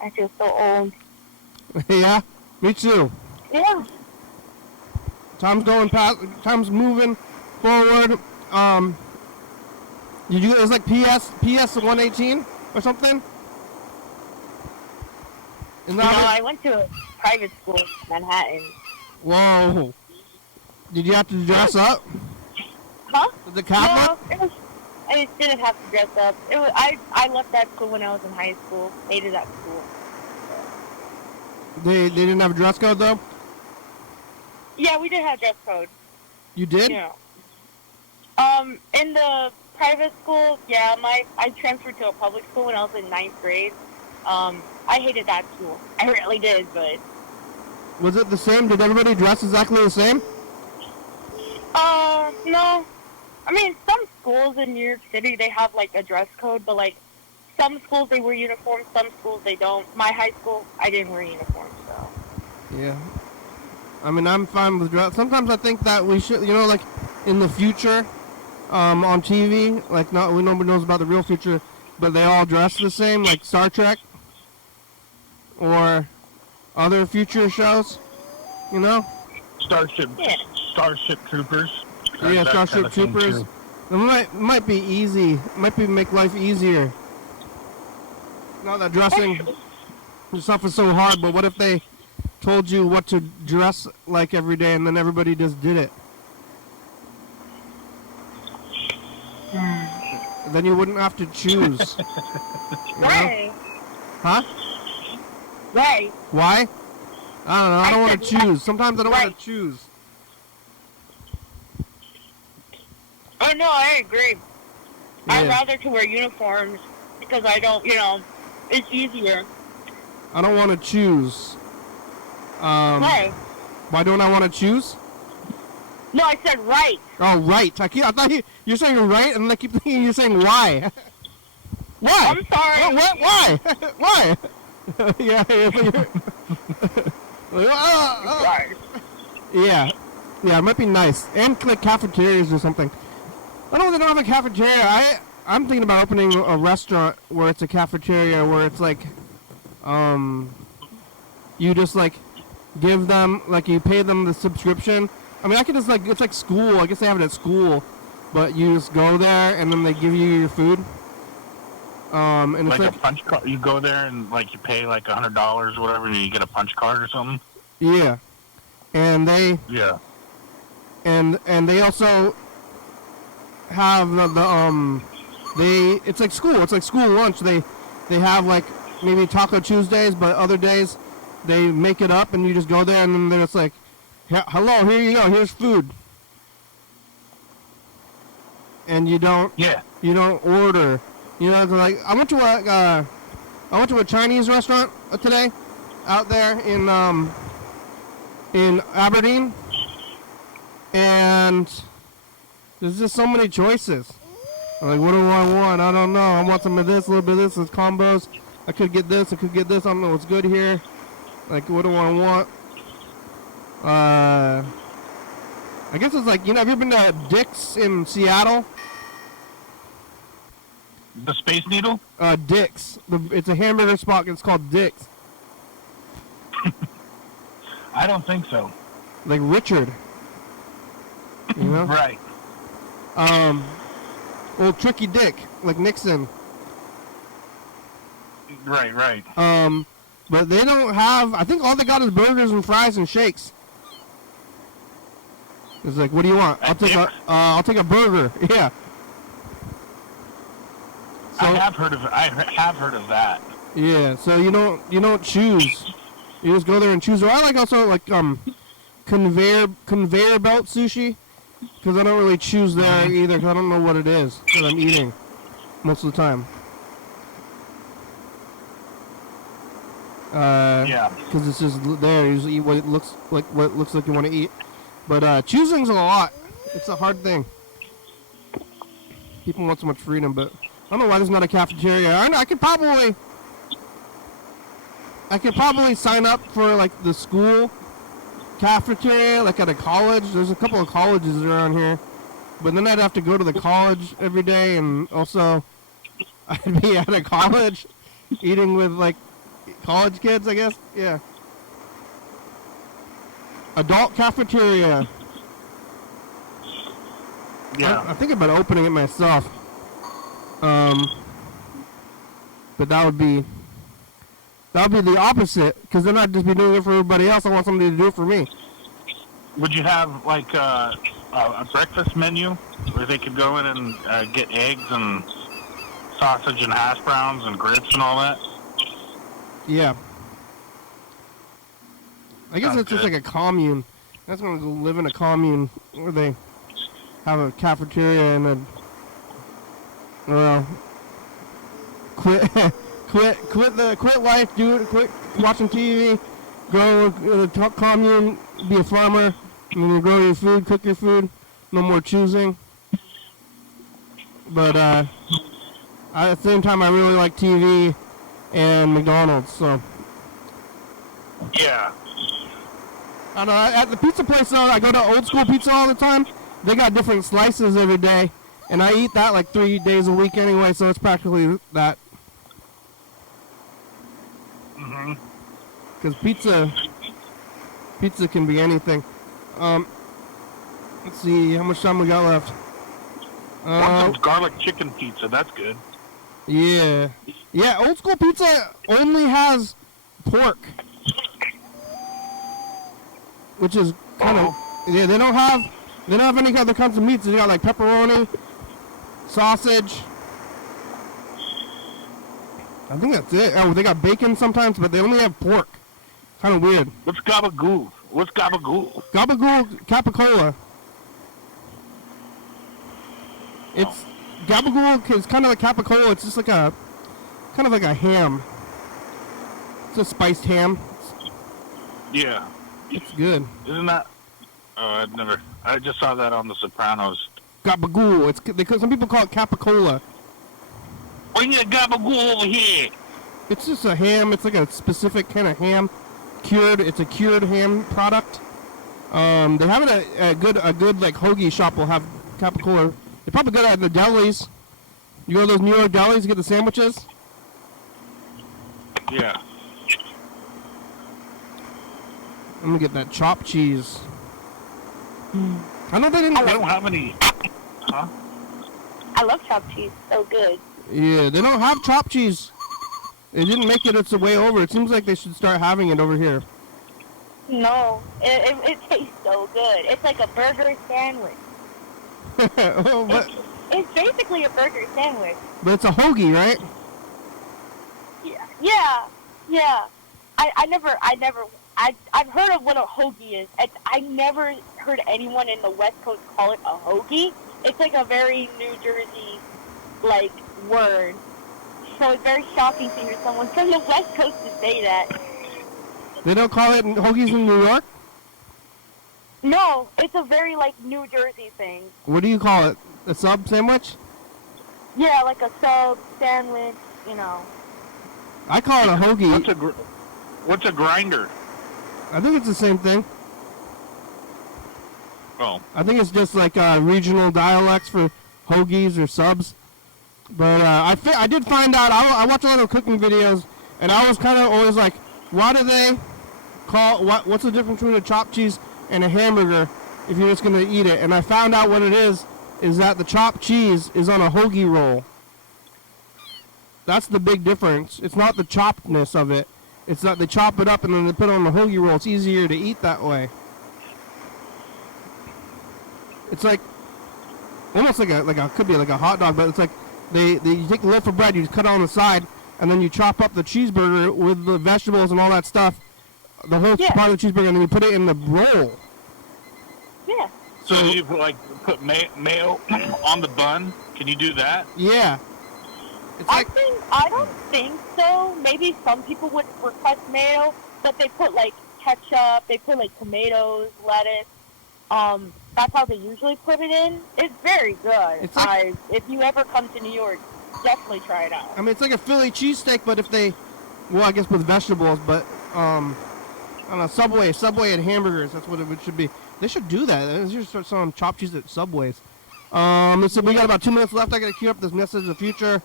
I feel so old. Yeah, me too. Yeah. Time's moving forward. Did you? It was like PS 118 or something. Is No, that I went to a private school in Manhattan. Whoa! Did you have to dress up? Huh? The cabinet? No, I just didn't have to dress up. I left that school when I was in high school. Hated that school. They didn't have a dress code though. Yeah, we did have dress code. You did? Yeah. In the private school, yeah, I transferred to a public school when I was in 9th grade. I hated that school. I really did, but... Was it the same? Did everybody dress exactly the same? No. I mean, some schools in New York City, they have, like, a dress code, but, like, some schools, they wear uniforms, some schools, they don't. My high school, I didn't wear uniforms, so... Yeah. I mean, I'm fine with dress. Sometimes I think that we should, like, in the future, on TV, like, nobody knows about the real future, but they all dress the same, like Star Trek or other future shows, Starship Troopers. Yeah, That Starship kind of thing, Troopers. too. It might be easy. Might make life easier. Not that dressing stuff is so hard, but what if they told you what to dress like every day and then everybody just did it? Then you wouldn't have to choose. Right. Huh? Right. Why? I don't know. I don't want to said choose. Sometimes I don't want right. to choose. Oh, no, I agree. I'd Yeah. rather to wear uniforms because I don't, it's easier. I don't want to choose. Right. Why don't I want to choose? No, I said right. Oh, right. I thought you're saying right, and I keep thinking you're saying why. Why? I'm sorry. Oh, what? Why? Why? yeah. Sorry. Yeah. Yeah, it might be nice. And like cafeterias or something. I don't know if they don't have a cafeteria. I'm thinking about opening a restaurant where it's a cafeteria where it's like, you just like give them, like you pay them the subscription. I mean, I could just like, it's like school. I guess they have it at school. But you just go there and then they give you your food. And Like it's a punch card. You go there and like you pay like $100 or whatever, and you get a punch card or something. yeah, and they Yeah. and they also have it's like school. It's like school lunch. They have like maybe Taco Tuesdays, but other days they make it up, and you just go there, and then it's like, hello, here you go, here's food, and you don't order. You know, like I went to a Chinese restaurant today, out there in Aberdeen, and there's just so many choices. I'm like, what do I want? I don't know. I want some of this, a little bit of this. It's combos. I could get this. I could get this. I don't know what's good here. Like, what do I want? I guess it's like, have you ever been to Dick's in Seattle? The Space Needle? Dick's. It's a hamburger spot. It's called Dick's. I don't think so. Like Richard. You know? Right. Old Tricky Dick, like Nixon. Right. But they don't have, I think all they got is burgers and fries and shakes. It's like, what do you want? I'll take a burger. Yeah. So, I have heard of that. Yeah, so you don't choose. You just go there and choose. Or I like also like conveyor belt sushi, because I don't really choose there either, because I don't know what it is that I'm eating most of the time. Yeah. Because it's just there. You just eat what it looks like you want to eat. But choosing's a lot. It's a hard thing. People want so much freedom, but I don't know why there's not a cafeteria. I could probably sign up for like the school cafeteria, like at a college. There's a couple of colleges around here, but then I'd have to go to the college every day, and also I'd be at a college eating with like college kids, I guess. Yeah. Adult cafeteria. Yeah. I think about opening it myself. But that would be the opposite, because then I'd just be doing it for everybody else. I want somebody to do it for me. Would you have like a breakfast menu where they could go in and get eggs and sausage and hash browns and grits and all that? Yeah. I guess Sounds it's just good. like a commune. That's gonna go live in a commune where they have a cafeteria and quit life, quit watching TV, go to the commune, be a farmer, and then you grow your food, cook your food, no more choosing. But at the same time, I really like TV and McDonald's, so. Yeah. I don't know, at the pizza place, I go to Old School Pizza all the time. They got different slices every day, and I eat that like 3 days a week anyway, so it's practically that. Because pizza can be anything. Let's see, how much time we got left? Want some garlic chicken pizza, that's good. Yeah. Yeah, Old School Pizza only has pork. Which is kind of... Yeah, they don't have any other kinds of meats. They got like pepperoni, sausage. I think that's it. Oh, they got bacon sometimes, but they only have pork. Kind of weird. What's gabagool? Gabagool Capicola. It's gabagool is kind of like capicola. It's just like a kind of like a ham. It's a spiced ham. Yeah. It's good. Isn't that? Oh, I just saw that on The Sopranos. Gabagool. Some people call it capicola. Bring your gabagool over here. It's just a ham. It's like a specific kind of ham. It's a cured ham product. They have it a good like hoagie shop will have capicola. They're probably good at the delis. You go to those New York delis to get the sandwiches. Yeah. I'm gonna get that chopped cheese. I know they didn't. They don't have any. Huh? I love chopped cheese. So good. Yeah, they don't have chopped cheese. They didn't make it its way over. It seems like they should start having it over here. No, it tastes so good. It's like a burger sandwich. Oh, but It's basically a burger sandwich. it's a hoagie, right? Yeah. I've heard of what a hoagie is. I never heard anyone in the West Coast call it a hoagie. It's like a very New Jersey, like, word. So it's very shocking to hear someone from the West Coast to say that. They don't call it hoagies in New York? No, it's a very, like, New Jersey thing. What do you call it? A sub sandwich? Yeah, like a sub, sandwich, you know. I call it a hoagie. What's a grinder? I think it's the same thing. Oh. I think it's just like regional dialects for hoagies or subs. But I did find out, I watch a lot of cooking videos, and I was kind of always like, why do they call, what's the difference between a chopped cheese and a hamburger if you're just going to eat it? And I found out what it is that the chopped cheese is on a hoagie roll. That's the big difference. It's not the choppedness of it. It's that they chop it up and then they put it on the hoagie roll. It's easier to eat that way. It's like almost like a could be like a hot dog, but it's like you take a loaf of bread, you cut it on the side, and then you chop up the cheeseburger with the vegetables and all that stuff, the whole part of the cheeseburger, and then you put it in the roll. Yeah. So you put mayo on the bun? Can you do that? Yeah. It's I don't think so. Maybe some people would request mayo, but they put like ketchup, they put like tomatoes, lettuce. That's how they usually put it in. It's very good. It's like, if you ever come to New York, definitely try it out. I mean, it's like a Philly cheesesteak, but if they, well, I guess with vegetables, but I don't know, Subway and hamburgers. That's what it should be. They should do that. They should start selling chopped cheese at Subways. So we got about 2 minutes left. I gotta queue up this message of the future.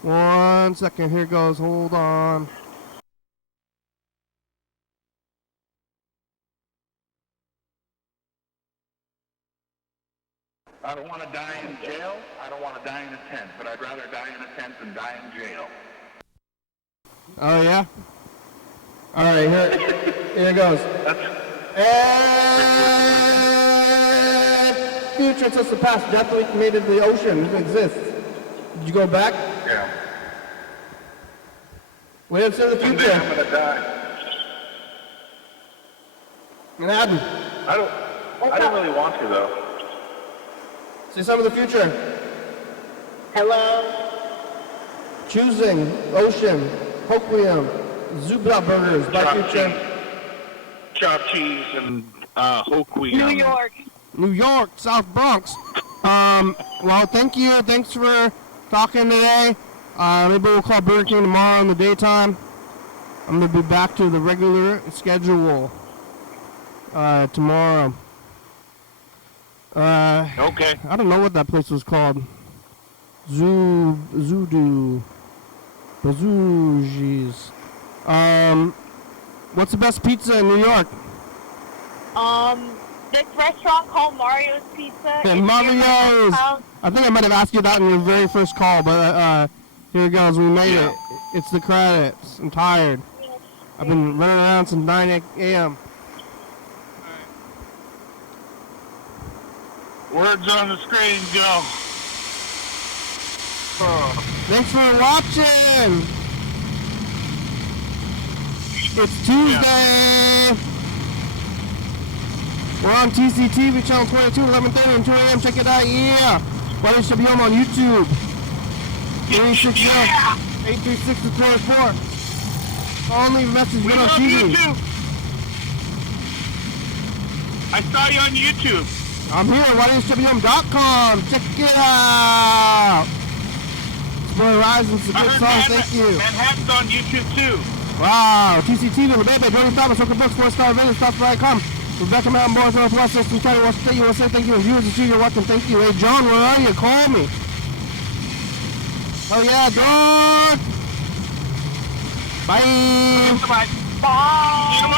1 second. Here goes. Hold on. I don't want to die in jail. I don't want to die in a tent, but I'd rather die in a tent than die in jail. Oh yeah. All right. Here it goes. And future since the past, definitely created the ocean. It exists. Did you go back? Yeah. Wait until the Someday future. I'm gonna die. It happened. I don't really want to though. See some of the future. Hello? Choosing ocean, Hoquiam, Zubla burgers by future. Chopped cheese and Hoquiam. New York, South Bronx. Well, thank you. Thanks for talking today. Maybe we'll call Burger King tomorrow in the daytime. I'm going to be back to the regular schedule tomorrow. Okay. I don't know what that place was called. Zoodoo. Bazoogies. What's the best pizza in New York? This restaurant called Mario's Pizza. Yeah, Mario's! I think I might have asked you that in your very first call, but here it goes. We made it. It's the credits. I'm tired. I've been running around since 9 a.m. Words on the screen, Joe. Thanks for watching. It's Tuesday. We're on TCTV channel 22, 11:30 and 2 a.m. Check it out. Yeah. YDHWM on YouTube. 836-24. Call me a message. We Get on love TV. YouTube. I saw you on YouTube. I'm here at YDHWM.com. Check it out. Boy Horizon's a good song. Thank you. Manhattan's on YouTube too. Wow. TCTV, LeBebe, Jordan Thomas, Hooker Books, 4-star Vegas, Stop.com. Rebecca Mountain Boys, Northwest, Thurston County, Washington State, USA. Thank you. And viewers and see you're watching. Thank you. Hey, John, where are you? Call me. Oh, yeah, John. Bye. Bye. Bye.